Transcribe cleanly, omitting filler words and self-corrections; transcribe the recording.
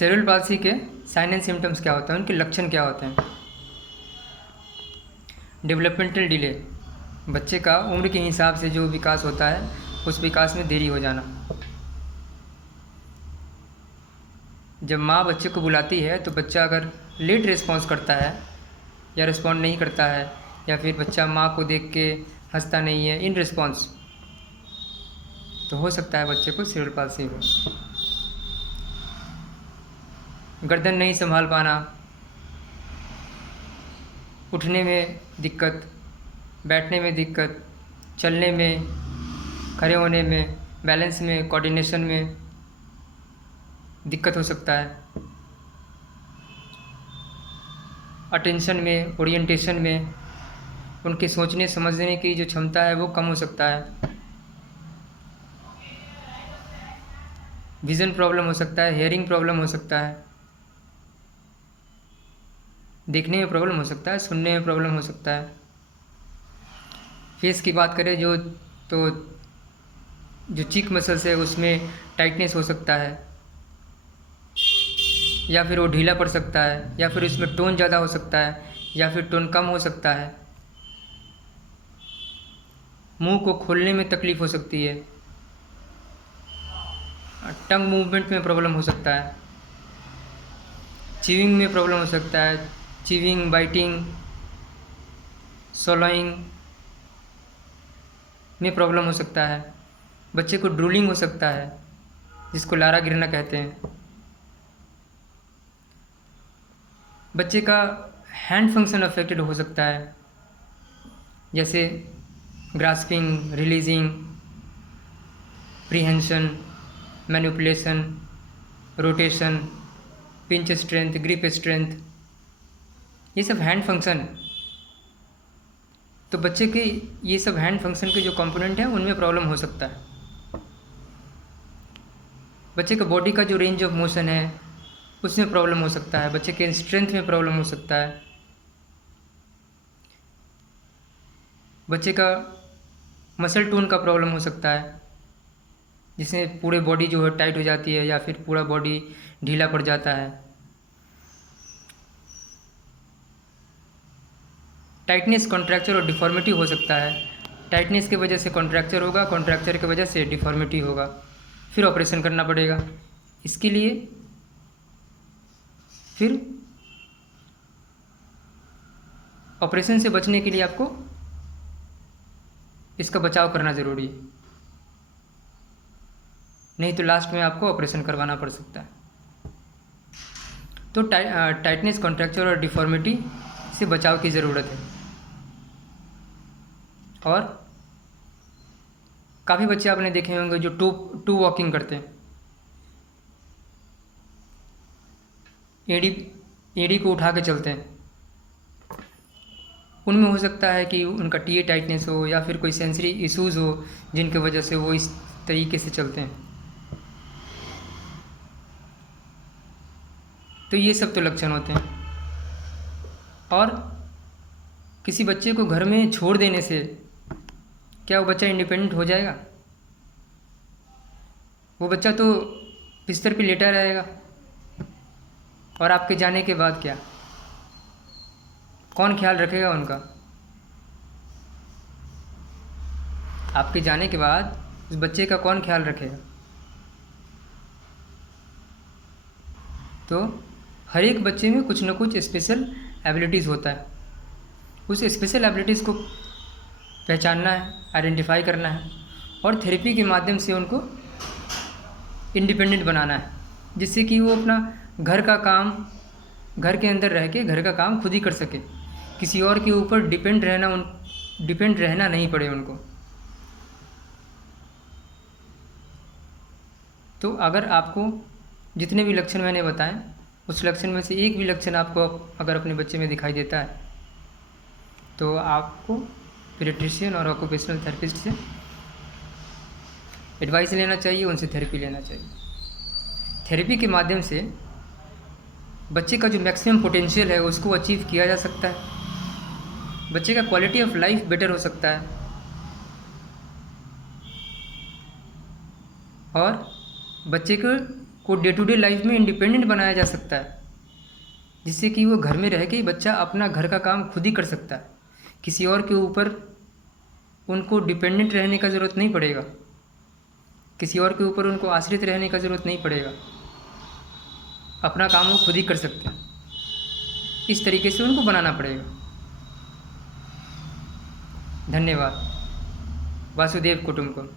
Cerebral palsy के sign and symptoms क्या होते हैं, उनके लक्षण क्या होते हैं। डेवलपमेंटल डिले, बच्चे का उम्र के हिसाब से जो विकास होता है उस विकास में देरी हो जाना। जब माँ बच्चे को बुलाती है तो बच्चा अगर लेट रिस्पॉन्स करता है या रिस्पॉन्ड नहीं करता है, या फिर बच्चा माँ को देख के हंसता नहीं है इन रिस्पॉन्स, तो हो सकता है बच्चे को सेरेब्रल पाल्सी हो। गर्दन नहीं संभाल पाना, उठने में दिक्कत, बैठने में दिक्कत, चलने में, खड़े होने में, बैलेंस में, कोऑर्डिनेशन में दिक्कत हो सकता है। अटेंशन में, ओरिएंटेशन में, उनके सोचने समझने की जो क्षमता है वो कम हो सकता है। विज़न प्रॉब्लम हो सकता है, हेयरिंग प्रॉब्लम हो सकता है, देखने में प्रॉब्लम हो सकता है, सुनने में प्रॉब्लम हो सकता है। फेस की बात करें जो चीक मसल्स है उसमें टाइटनेस हो सकता है, या फिर वो ढीला पड़ सकता है, या फिर उसमें टोन ज़्यादा हो सकता है, या फिर टोन कम हो सकता है। मुंह को खोलने में तकलीफ़ हो सकती है, टंग मूवमेंट में प्रॉब्लम हो सकता है, च्यूइंग में प्रॉब्लम हो सकता है, च्यूइंग, बाइटिंग, swallowing में प्रॉब्लम हो सकता है। बच्चे को ड्रूलिंग हो सकता है, जिसको लारा गिरना कहते हैं। बच्चे का हैंड फंक्शन अफेक्टेड हो सकता है, जैसे grasping, releasing, prehension, manipulation, rotation, pinch strength, grip strength, ये सब हैंड फंक्शन। तो बच्चे के ये सब हैंड फंक्शन के जो कंपोनेंट हैं उनमें प्रॉब्लम हो सकता है। बच्चे का बॉडी का जो रेंज ऑफ मोशन है उसमें प्रॉब्लम हो सकता है, बच्चे के स्ट्रेंथ में प्रॉब्लम हो सकता है, बच्चे का मसल टोन का प्रॉब्लम हो सकता है, जिसमें पूरे बॉडी जो है टाइट हो जाती है या फिर पूरा बॉडी ढीला पड़ जाता है। टाइटनेस, कॉन्ट्रैक्चर और डिफॉर्मिटी हो सकता है। टाइटनेस की वजह से कॉन्ट्रैक्चर होगा, कॉन्ट्रैक्चर की वजह से डिफॉर्मिटी होगा, फिर ऑपरेशन करना पड़ेगा। इसके लिए फिर ऑपरेशन से बचने के लिए आपको इसका बचाव करना ज़रूरी है, नहीं तो लास्ट में आपको ऑपरेशन करवाना पड़ सकता है। तो टाइटनेस, कॉन्ट्रैक्चर और डिफॉर्मिटी से बचाव की ज़रूरत है। और काफ़ी बच्चे आपने देखे होंगे जो टू वॉकिंग करते हैं, एड़ी को उठा के चलते हैं। उनमें हो सकता है कि उनका टीए टाइटनेस हो या फिर कोई सेंसरी इश्यूज़ हो, जिनकी वजह से वो इस तरीके से चलते हैं। तो ये सब तो लक्षण होते हैं। और किसी बच्चे को घर में छोड़ देने से क्या वो बच्चा इंडिपेंडेंट हो जाएगा? वो बच्चा तो बिस्तर पे लेटा रहेगा, और आपके जाने के बाद क्या, कौन ख्याल रखेगा उनका? आपके जाने के बाद उस बच्चे का कौन ख्याल रखेगा? तो हर एक बच्चे में कुछ न कुछ स्पेशल एबिलिटीज़ होता है। उस स्पेशल एबिलिटीज़ को पहचानना है, आइडेंटिफाई करना है, और थेरेपी के माध्यम से उनको इंडिपेंडेंट बनाना है, जिससे कि वो अपना घर का काम, घर के अंदर रह के घर का काम खुद ही कर सके, किसी और के ऊपर डिपेंड रहना नहीं पड़े उनको। तो अगर आपको जितने भी लक्षण मैंने बताए उस लक्षण में से एक भी लक्षण आपको अगर अपने बच्चे में दिखाई देता है तो आपको पीडियाट्रिशियन और ऑक्यूपेशनल थेरेपिस्ट से एडवाइस लेना चाहिए, उनसे थेरेपी लेना चाहिए। थेरेपी के माध्यम से बच्चे का जो मैक्सिमम पोटेंशियल है उसको अचीव किया जा सकता है, बच्चे का क्वालिटी ऑफ लाइफ बेटर हो सकता है, और बच्चे को को डे टू डे लाइफ में इंडिपेंडेंट बनाया जा सकता है, जिससे कि वो घर में रह के ही बच्चा अपना घर का काम खुद ही कर सकता है। किसी और के ऊपर उनको डिपेंडेंट रहने का ज़रूरत नहीं पड़ेगा, किसी और के ऊपर उनको आश्रित रहने का ज़रूरत नहीं पड़ेगा। अपना काम वो खुद ही कर सकते हैं। इस तरीके से उनको बनाना पड़ेगा। धन्यवाद। वासुदेव कुटुंबकम।